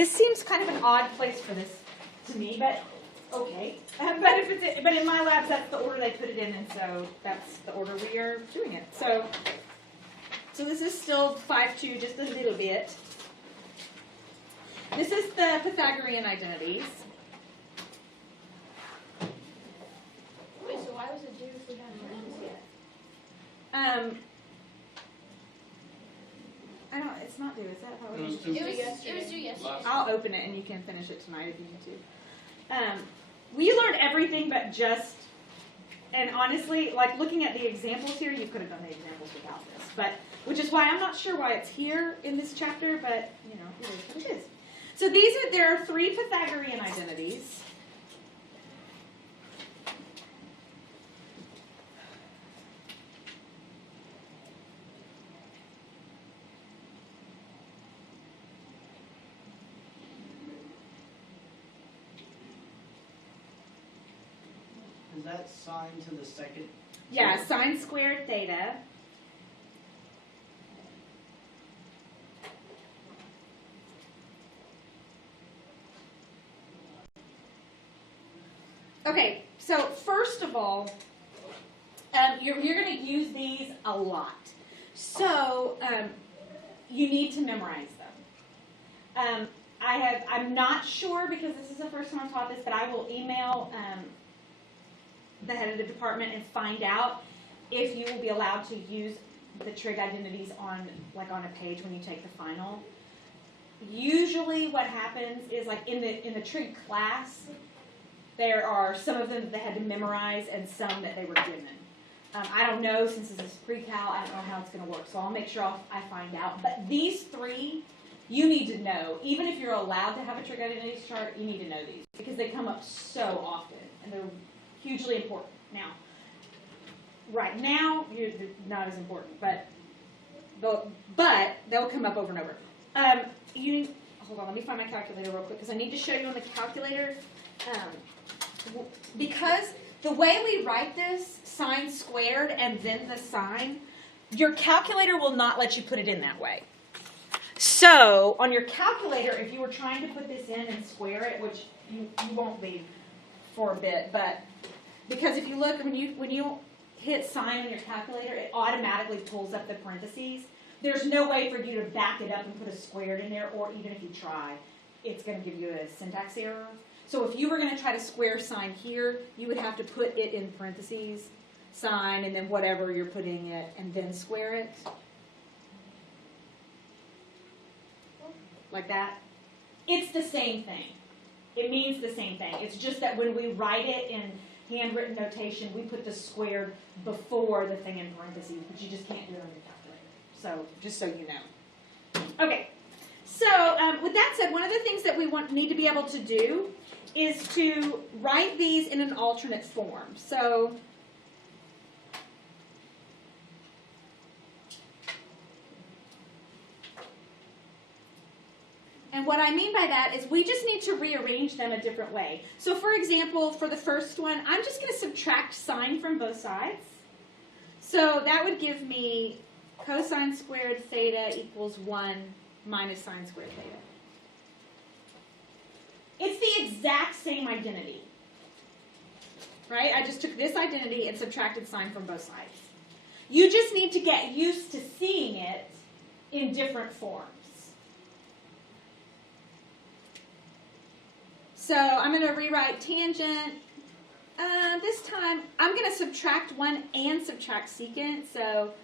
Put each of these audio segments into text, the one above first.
This seems kind of an odd place for this to me, but okay. But in my labs, that's the order they put it in, and so that's the order we are doing it. So this is still 5-2, just a little bit. This is the Pythagorean Identities. Wait, so why was it due if we haven't done this yet? I don't. It's not due. Is that how it is? It was due yesterday. I'll open it and you can finish it tonight if you need to. We learned everything but just, and honestly, like looking at the examples here, you could have done the examples without this, but which is why I'm not sure why it's here in this chapter, but you know, it is what it is. So there are 3 Pythagorean identities. Is that sine to the second? Yeah, sine squared theta. Okay, so first of all, you're going to use these a lot. So you need to memorize them. I'm not sure because this is the first time I've taught this, but I will email the head of the department and find out if you will be allowed to use the trig identities on a page when you take the final. Usually what happens is like in the trig class, there are some of them that they had to memorize and some that they were given. I don't know, since this is pre-cal, I don't know how it's going to work, so I'll make sure I find out. But these 3, you need to know. Even if you're allowed to have a trig identities chart, you need to know these because they come up so often and they're hugely important. Now, right now, you're not as important, but they'll come up over and over. Hold on, let me find my calculator real quick because I need to show you on the calculator. Because the way we write this, sine squared and then the sine, your calculator will not let you put it in that way. So on your calculator, if you were trying to put this in and square it, which you won't be for a bit, but because if you look, when you hit sine on your calculator, it automatically pulls up the parentheses. There's no way for you to back it up and put a squared in there, or even if you try, it's going to give you a syntax error. So if you were going to try to square sine here, you would have to put it in parentheses, sine, and then whatever you're putting it, and then square it. Like that. It's the same thing. It means the same thing. It's just that when we write it in handwritten notation, we put the squared before the thing in parentheses, but you just can't do it on your calculator. So, just so you know. Okay. So, with that said, one of the things that we need to be able to do is to write these in an alternate form. So, and what I mean by that is we just need to rearrange them a different way. So for example, for the first one, I'm just going to subtract sine from both sides. So that would give me cosine squared theta equals 1 minus sine squared theta. It's the exact same identity. Right? I just took this identity and subtracted sine from both sides. You just need to get used to seeing it in different forms. So I'm going to rewrite tangent. This time, I'm going to subtract 1 and subtract secant. So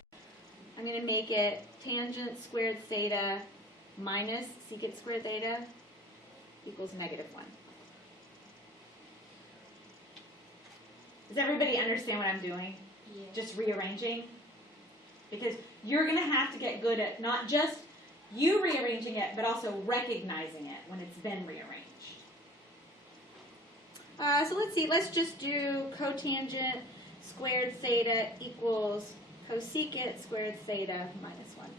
I'm going to make it tangent squared theta minus secant squared theta equals -1. Does everybody understand what I'm doing? Yeah. Just rearranging? Because you're going to have to get good at not just you rearranging it, but also recognizing it when it's been rearranged. So let's see, let's just do cotangent squared theta equals cosecant squared theta minus 1.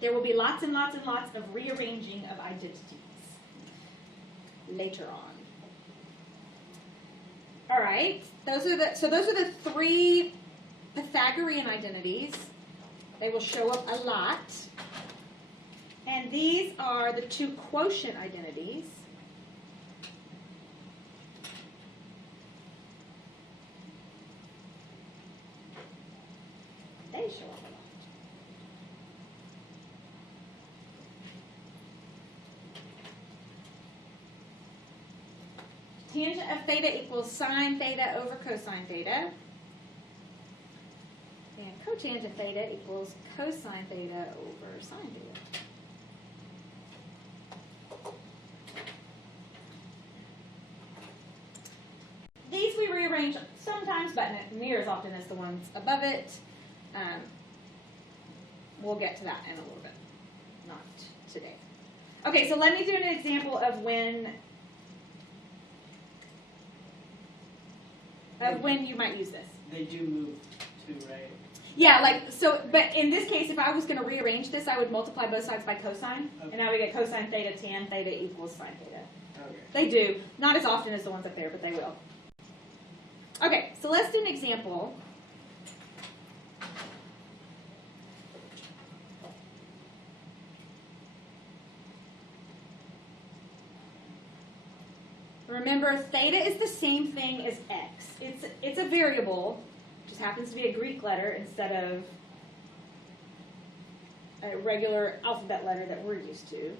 There will be lots and lots and lots of rearranging of identities later on. All right, those are the 3 Pythagorean identities. They will show up a lot. And these are the two quotient identities. They show up a lot. Tangent of theta equals sine theta over cosine theta. And cotangent theta equals cosine theta over sine theta. These we rearrange sometimes, but near as often as the ones above it. We'll get to that in a little bit, not today. Okay, so let me do an example of when you might use this. They do move too, right? Yeah, like, so, but in this case, if I was going to rearrange this, I would multiply both sides by cosine, Okay. and I would get cosine theta tan theta equals sine theta. Okay. They do. Not as often as the ones up there, but they will. Okay, so let's do an example. Remember, theta is the same thing as x. It's a variable, just happens to be a Greek letter instead of a regular alphabet letter that we're used to.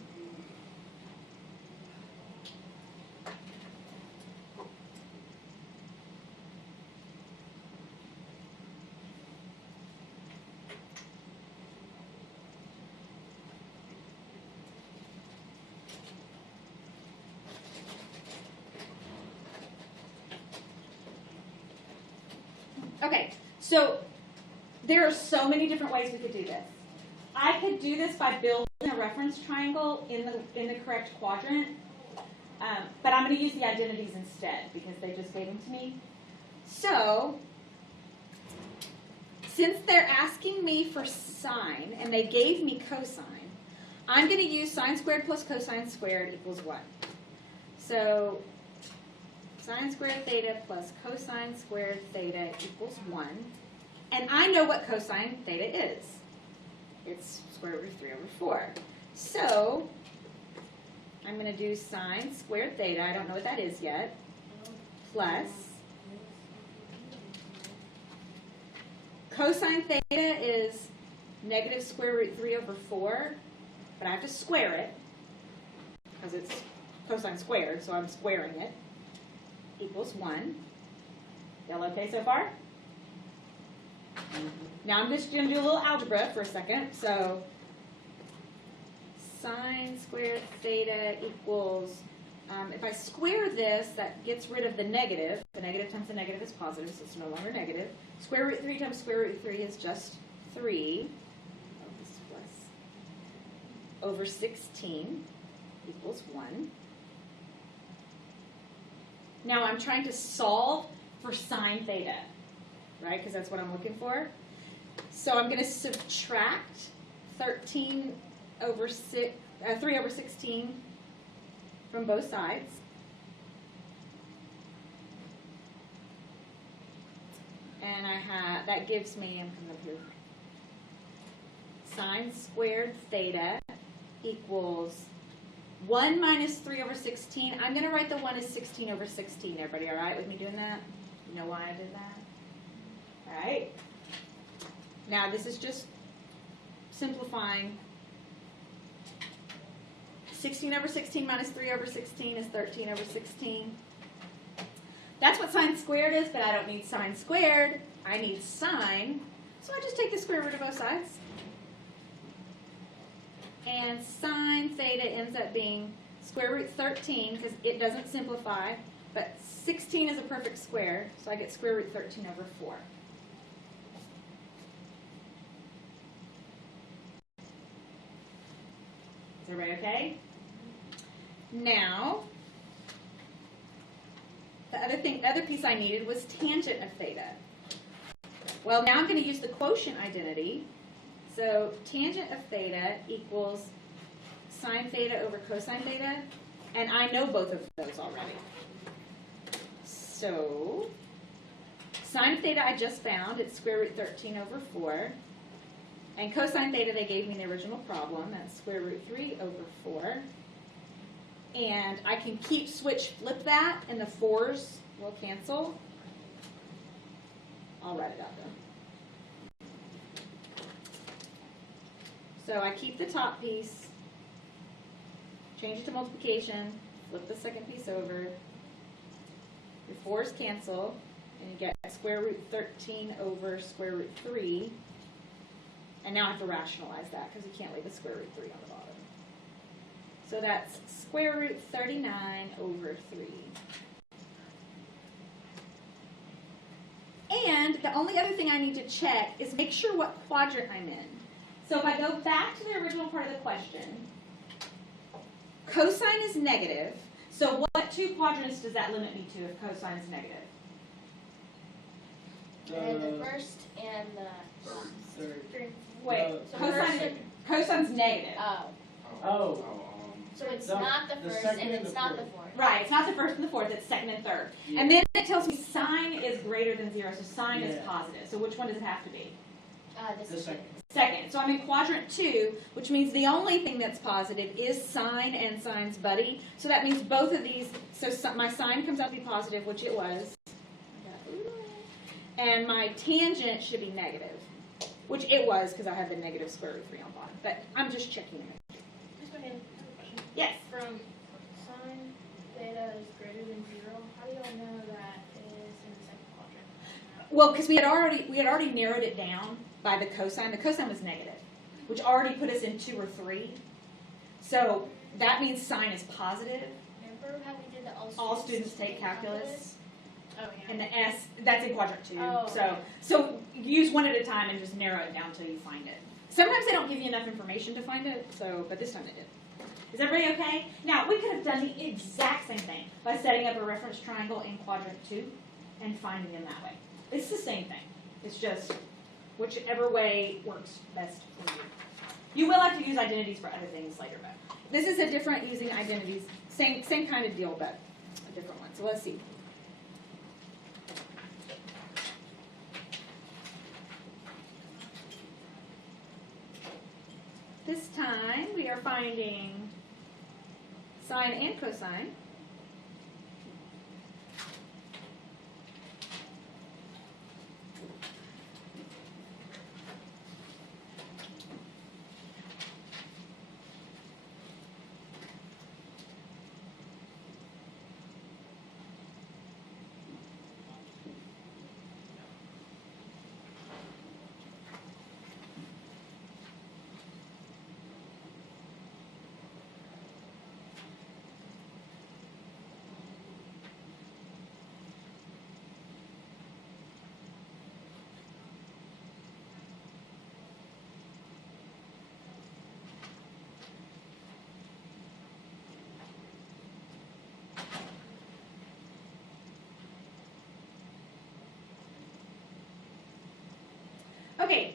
Okay, so there are so many different ways we could do this. I could do this by building a reference triangle in the correct quadrant, but I'm going to use the identities instead because they just gave them to me. So, since they're asking me for sine and they gave me cosine, I'm going to use sine squared plus cosine squared equals 1. So, sine squared theta plus cosine squared theta equals 1. And I know what cosine theta is. It's square root of 3 over 4. So, I'm going to do sine squared theta, I don't know what that is yet, plus cosine theta is negative square root 3 over 4, but I have to square it because it's cosine squared, so I'm squaring it. Equals 1. Y'all okay so far? Now I'm just going to do a little algebra for a second. So sine squared theta equals, if I square this, that gets rid of the negative. The negative times the negative is positive, so it's no longer negative. Square root 3 times square root 3 is just 3. Oh, this is plus. Over 16 equals 1. Now I'm trying to solve for sine theta, right? Because that's what I'm looking for. So I'm going to subtract 3 over 16 from both sides. And that gives me, I'm coming up here, sine squared theta equals 1 minus 3 over 16. I'm going to write the 1 as 16 over 16. Everybody all right with me doing that? You know why I did that? All right. Now this is just simplifying. 16 over 16 minus 3 over 16 is 13 over 16. That's what sine squared is, but I don't need sine squared. I need sine. So I just take the square root of both sides. And sine theta ends up being square root 13 because it doesn't simplify, but 16 is a perfect square, so I get square root 13 over 4. Is everybody okay? Now, the other piece I needed was tangent of theta. Well, now I'm going to use the quotient identity. So tangent of theta equals sine theta over cosine theta, and I know both of those already. So sine of theta I just found, it's square root 13 over 4. And cosine theta, they gave me in the original problem. That's square root 3 over 4. And I can flip that, and the 4s will cancel. I'll write it out though. So I keep the top piece, change it to multiplication, flip the second piece over. Your 4s cancel, and you get square root 13 over square root 3. And now I have to rationalize that because you can't leave a square root 3 on the bottom. So that's square root 39 over 3. And the only other thing I need to check is make sure what quadrant I'm in. So if I go back to the original part of the question, cosine is negative. So what two quadrants does that limit me to if cosine is negative? And the first and the Third. Wait, So cosine's negative. Oh. So it's not the first and it's not the fourth. Right, it's not the first and the fourth, it's second and third. Yeah. And then it tells me sine is greater than 0, so sine is Yeah. positive. So which one does it have to be? This The is second. Second. So I'm in quadrant 2, which means the only thing that's positive is sine and sine's buddy. So that means both of these, so my sine comes out to be positive, which it was. And my tangent should be negative, which it was because I had the negative square root 3 on bottom. But I'm just checking it. Just one question. Yes? From sine theta is greater than 0, how do y'all know that is in the second quadrant? Well, because we had already narrowed it down by the cosine. The cosine was negative, which already put us in 2 or 3. So that means sine is positive. Remember how we did the All students take calculus. Oh, yeah. And the S, that's in quadrant 2. Oh, So use one at a time and just narrow it down until you find it. Sometimes they don't give you enough information to find it, but this time they did. Is everybody okay? Now, we could have done the exact same thing by setting up a reference triangle in quadrant 2 and finding them that way. It's the same thing. It's just whichever way works best for you. You will have to use identities for other things later, but this is a different using identities. Same kind of deal, but a different one. So let's see. This time we are finding sine and cosine. Okay.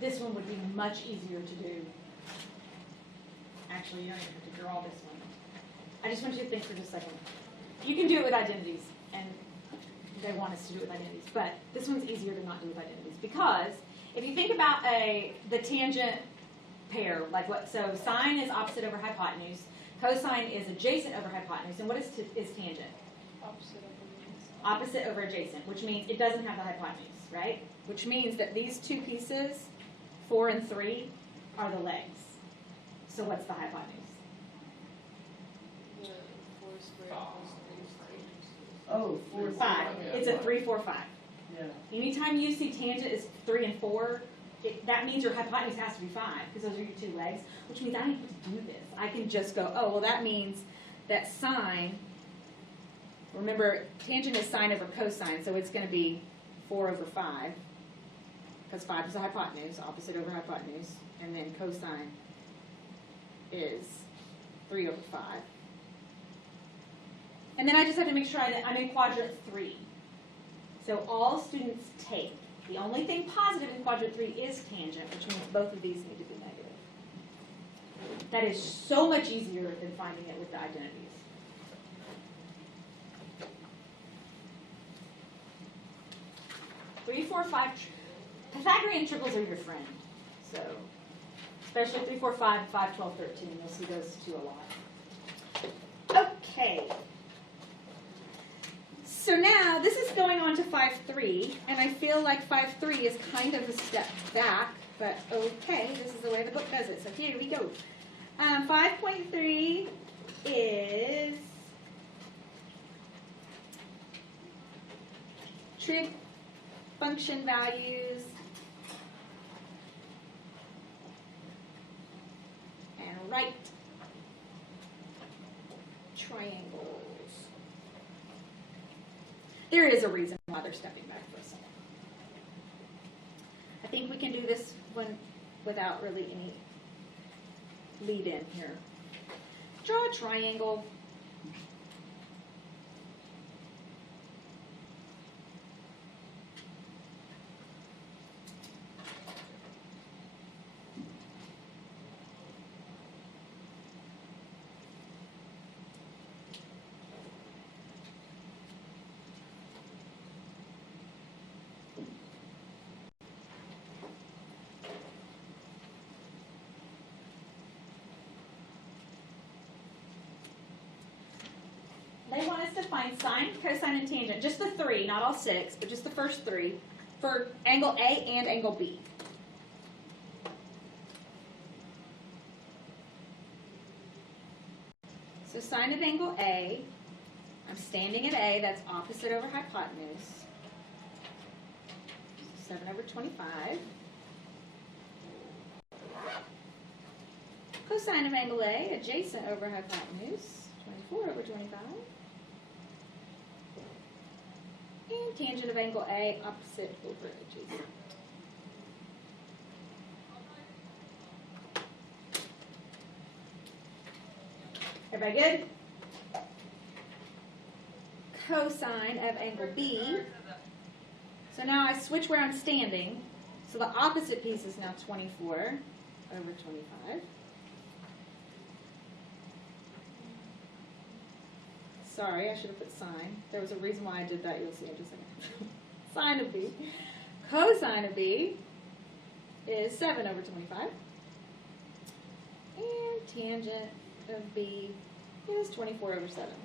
This one would be much easier to do. Actually, you don't even have to draw this one. I just want you to think for just a second. You can do it with identities, and they want us to do it with identities, but this one's easier to not do with identities because if you think about the tangent pair, like what? So sine is opposite over hypotenuse, cosine is adjacent over hypotenuse, and what is tangent? Opposite over adjacent, which means it doesn't have the hypotenuse, right? Which means that these two pieces, 4 and 3, are the legs. So what's the hypotenuse? Oh, 4, 5. It's a 3, 4, 5. Yeah. Anytime you see tangent is 3 and 4, that means your hypotenuse has to be 5 because those are your two legs, which means I don't have to do this. I can just go, oh, well, that means that sine, remember, tangent is sine over cosine, so it's going to be 4 over 5 because 5 is the hypotenuse, opposite over hypotenuse, and then cosine is 3 over 5. And then I just have to make sure that I'm in quadrant 3. So all students take. The only thing positive in quadrant 3 is tangent, which means both of these need to be negative. That is so much easier than finding it with the identities. Three, four, five. Pythagorean triples are your friend. So, especially 3, 4, 5, 5, 12, 13. You'll see those two a lot. Okay. So now, this is going on to 5-3, and I feel like 5-3 is kind of a step back, but okay, this is the way the book does it. So here we go. 5.3 is trig function values and right triangles. There is a reason why they're stepping back for a second. I think we can do this one without really any lead in here. Draw a triangle. They want us to find sine, cosine, and tangent. Just the 3, not all 6, but just the first 3 for angle A and angle B. So sine of angle A, I'm standing at A, that's opposite over hypotenuse. 7/25. Cosine of angle A, adjacent over hypotenuse. 24/25. And tangent of angle A, opposite over adjacent. Everybody good? Cosine of angle B. So now I switch where I'm standing. So the opposite piece is now 24/25. Sorry, I should have put sine. There was a reason why I did that. You'll see in just a second. Sine of B. Cosine of B is 7/25. And tangent of B is 24/7.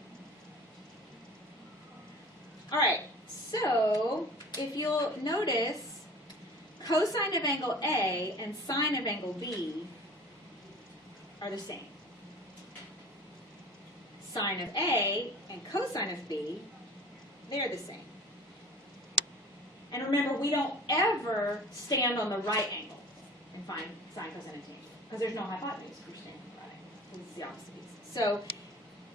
All right, so if you'll notice, cosine of angle A and sine of angle B are the same. Sine of A and cosine of B, they're the same. And remember, we don't ever stand on the right angle and find sine, cosine, and tangent, because there's no hypotenuse if you're standing on the right angle. This is the opposite piece. So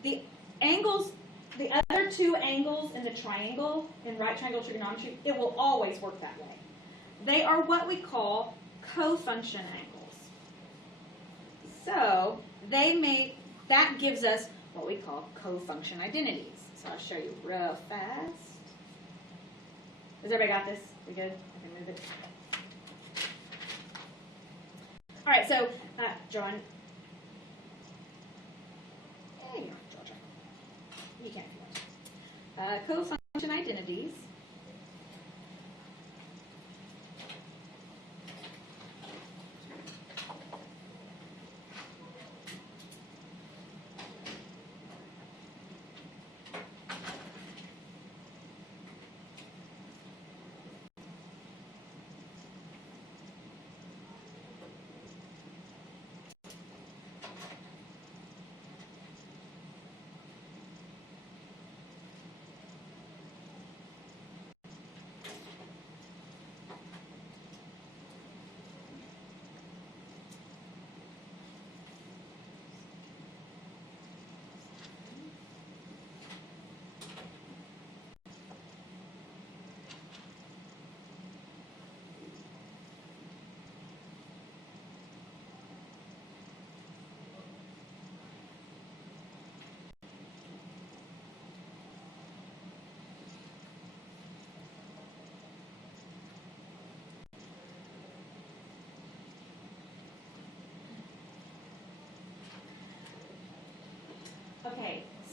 the angles, the other two angles in the triangle, in right triangle trigonometry, it will always work that way. They are what we call cofunction angles. So that gives us what we call cofunction identities. So I'll show you real fast. Has everybody got this? We good? I can move it. All right, so John. There you go, draw a triangle. You can if you want to. Cofunction identities.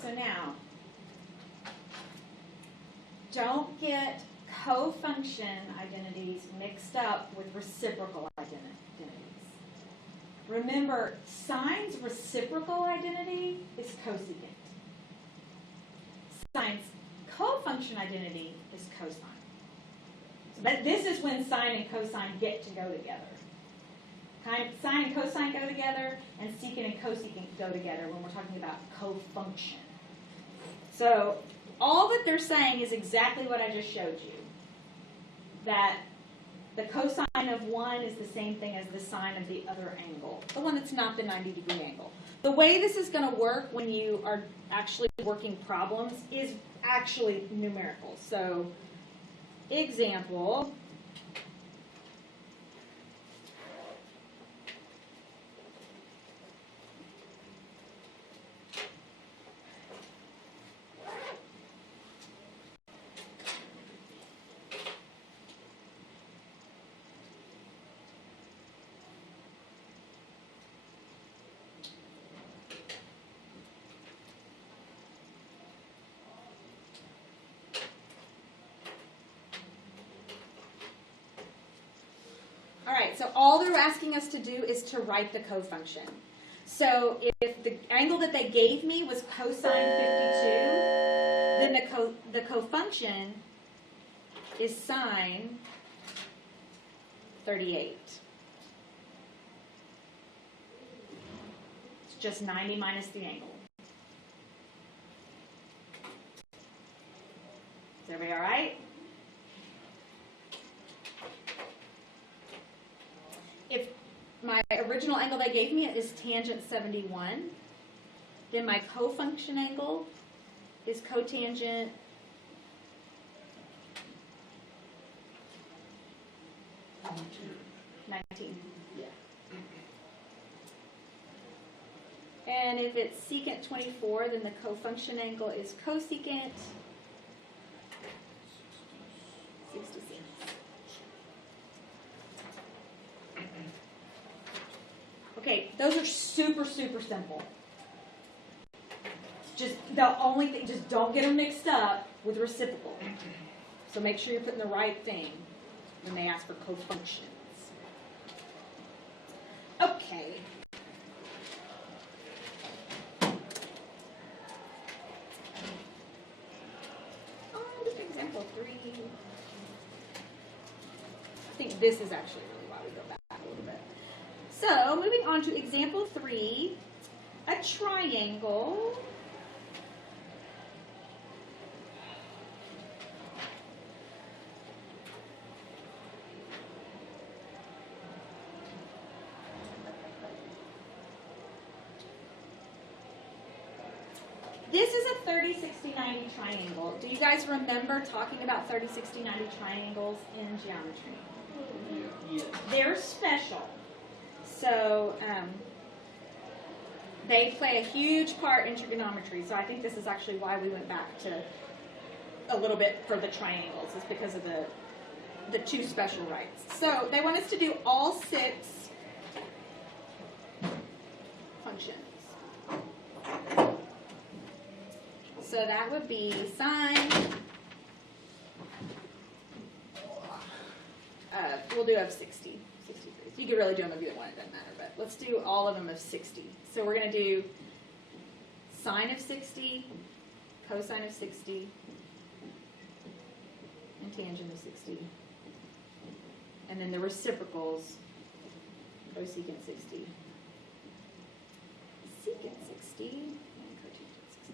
So now, don't get cofunction identities mixed up with reciprocal identities. Remember, sine's reciprocal identity is cosecant. Sine's cofunction identity is cosine. But this is when sine and cosine get to go together. Sine and cosine go together, and secant and cosecant go together when we're talking about cofunction. So all that they're saying is exactly what I just showed you. That the cosine of one is the same thing as the sine of the other angle, the one that's not the 90-degree angle. The way this is going to work when you are actually working problems is actually numerical. So, example. All right, so all they're asking us to do is to write the cofunction. So if the angle that they gave me was cosine 52, then the cofunction is sine 38. It's just 90 minus the angle. Is everybody all right? If my original angle they gave me is tangent 71, then my cofunction angle is cotangent 19. Yeah. And if it's secant 24, then the cofunction angle is cosecant 66. Okay, those are super, super simple. Just the only thing, just don't get them mixed up with reciprocal. So make sure you're putting the right thing when they ask for cofunctions. Okay. Just example 3. I think this is actually really why we go back a little bit. So, moving on to example 3, a triangle. This is a 30, 60, 90 triangle. Do you guys remember talking about 30, 60, 90 triangles in geometry? Yeah. They're special. So they play a huge part in trigonometry. So I think this is actually why we went back to a little bit for the triangles, is because of the two special rights. So they want us to do all 6 functions. So that would be sine. We'll do of 60. 63. You could really do them of either one, it doesn't matter, but let's do all of them of 60. So we're going to do sine of 60, cosine of 60, and tangent of 60. And then the reciprocals, cosecant 60, secant 60, and cotangent 60.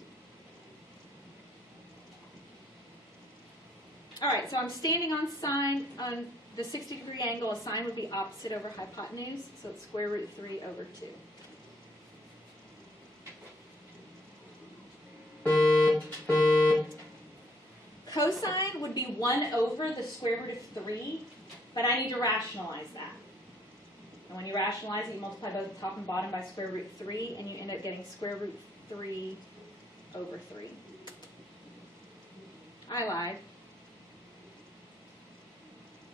All right, so I'm standing on sine, on the 60-degree angle. A sine would be opposite over hypotenuse, so it's square root 3 over 2. Cosine would be 1 over the square root of 3, but I need to rationalize that. And when you rationalize it, you multiply both top and bottom by square root 3, and you end up getting square root 3 over 3. I lied.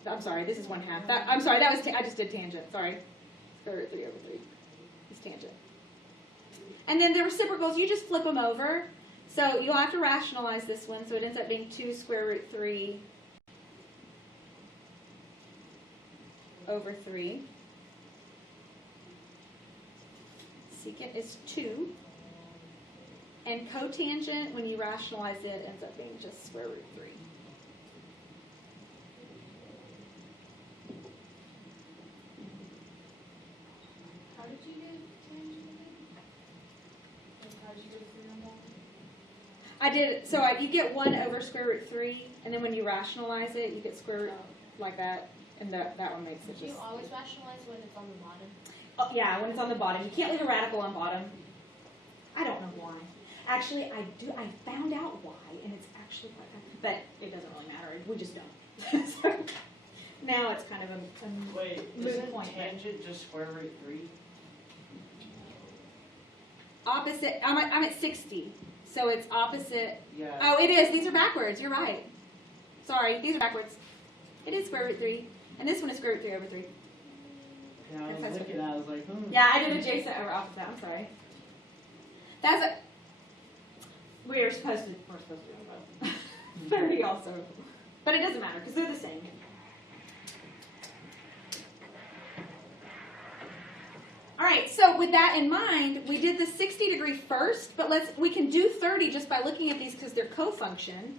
I'm sorry, this is 1/2. I'm sorry, that was I just did tangent. Sorry. Square root 3 over 3 is tangent. And then the reciprocals, you just flip them over. So you'll have to rationalize this one, so it ends up being 2 square root 3 over 3. Secant is 2. And cotangent, when you rationalize it, ends up being just square root 3. How did you do tangent? How did you do 3 on that? I did, so you get 1 over square root 3, and then when you rationalize it, you get square root like that, and that one makes it Do you just... always rationalize when it's on the bottom? Oh, yeah, when it's on the bottom. You can't leave a radical on bottom. I don't know why. Actually, I found out why, and it's actually quite fun. But it doesn't really matter. We just don't. So, now it's kind of a Wait, moot isn't point. tangent just square root 3? Opposite, I'm at 60. So it's opposite. Yeah. Oh, it is. These are backwards. You're right. Sorry, these are backwards. It is square root 3. And this one is square root 3 over 3. Yeah, I was That's looking at it, I was like, Yeah, I did adjacent over opposite. I'm sorry. That's a... We're supposed to do them both. 30 also. But it doesn't matter because they're the same. All right, so with that in mind, we did the 60 degree first, but we can do 30 just by looking at these because they're cofunction.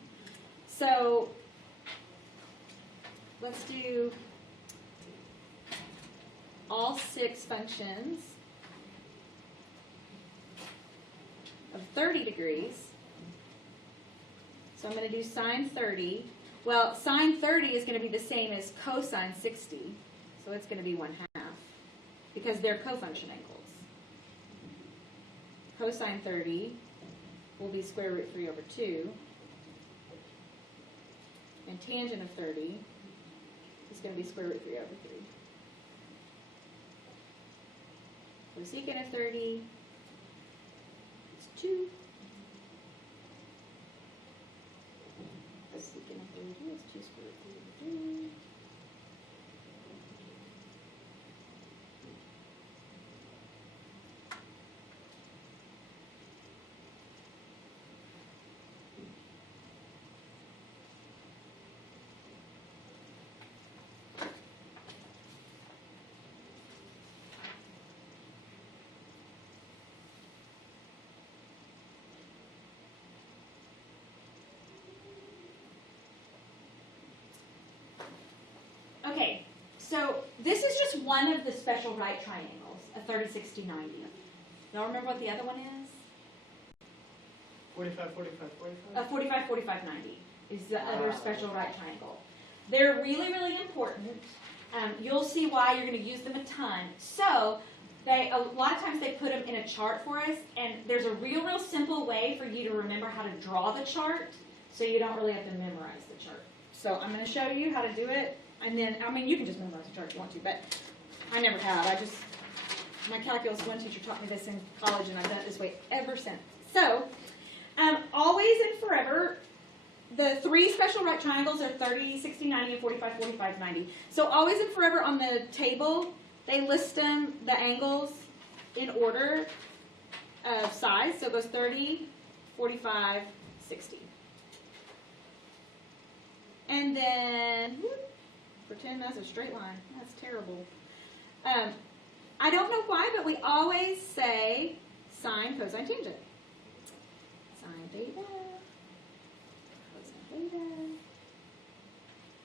So let's do all 6 functions of 30 degrees. So I'm going to do sine 30. Well, sine 30 is going to be the same as cosine 60, so it's going to be 1/2 because they're cofunction angles. Cosine 30 will be square root 3 over 2, and tangent of 30 is going to be square root 3 over 3. Cosecant of 30 is 2. Cosecant of 30 is 2 square root 3 over 3. Okay, so this is just one of the special right triangles, a 30, 60, 90. Y'all remember what the other one is? 45, 45, 45? 45, 45, 90 is the other special right triangle. They're really, really important. You'll see why you're going to use them a ton. So, a lot of times they put them in a chart for us, and there's a real simple way for you to remember how to draw the chart, so you don't really have to memorize the chart. So I'm going to show you how to do it, and then, you can just memorize the chart if you want to, but I never have. My calculus 1 teacher taught me this in college, and I've done it this way ever since. So, always and forever, the 3 special right triangles are 30, 60, 90, and 45, 45, 90. So always and forever on the table, they list them, the angles, in order of size. So it goes 30, 45, 60. And then, pretend that's a straight line. That's terrible. I don't know why, but we always say sine, cosine, tangent. Sine theta, cosine theta,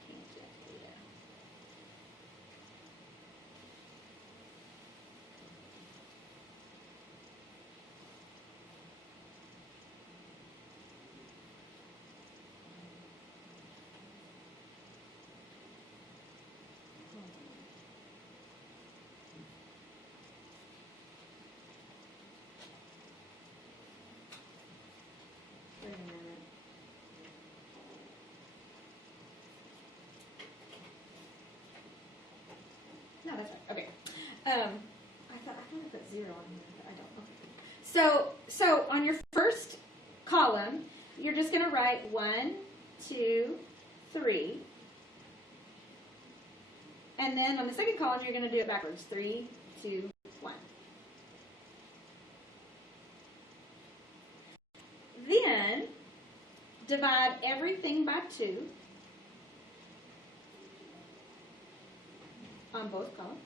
tangent theta. Wait a minute. No, that's right. Okay. I thought I put 0 on here, but I don't. Okay. So on your first column, you're just going to write 1, 2, 3. And then on the second column, you're going to do it backwards. 3, 2, 1. Then divide everything by 2 on both columns.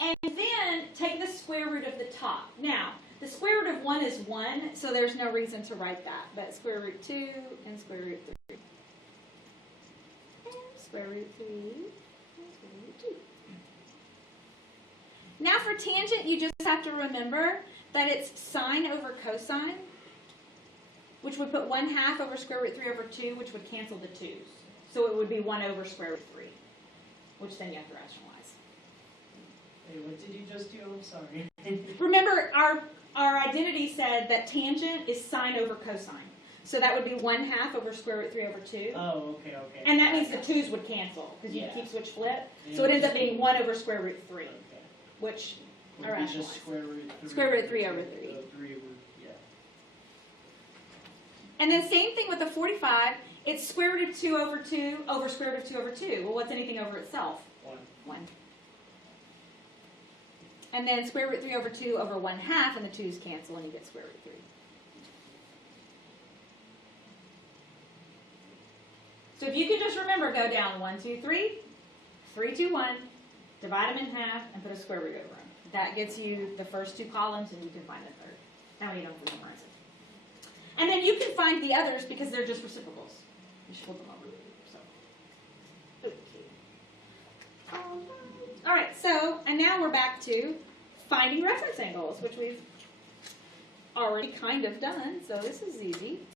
And then take the square root of the top. Now, the square root of 1 is 1, so there's no reason to write that. But square root 2 and square root 3. And square root 3 and square root 2. Now for tangent, you just have to remember that it's sine over cosine, which would put 1/2 over square root 3 over 2, which would cancel the 2's. So it would be 1 over square root 3, which then you have to rationalize. Hey, what did you just do? I'm sorry. Remember, our identity said that tangent is sine over cosine. So that would be 1/2 over square root 3 over 2. Oh, okay. And that means the 2's would cancel, because you Yeah. keep switch flip. Yeah, So it ends up just being 1 over square root 3, Okay. which Would I be rationalize. just square root 3. Square root 3 over 3. 3 over, yeah. And then same thing with the 45. It's square root of 2 over square root of 2 over 2. Well, what's anything over itself? 1. 1. And then square root 3 over 2 over 1/2, and the 2's cancel, and you get square root 3. So if you can just remember, go down 1, 2, 3, 3, 2, 1, divide them in half, and put a square root over them. That gets you the first 2 columns, and you can find the third. Now you don't have to memorize it. And then you can find the others because they're just reciprocals. You should flip them over. So, okay. All right, so, and now we're back to finding reference angles, which we've already kind of done, so this is easy.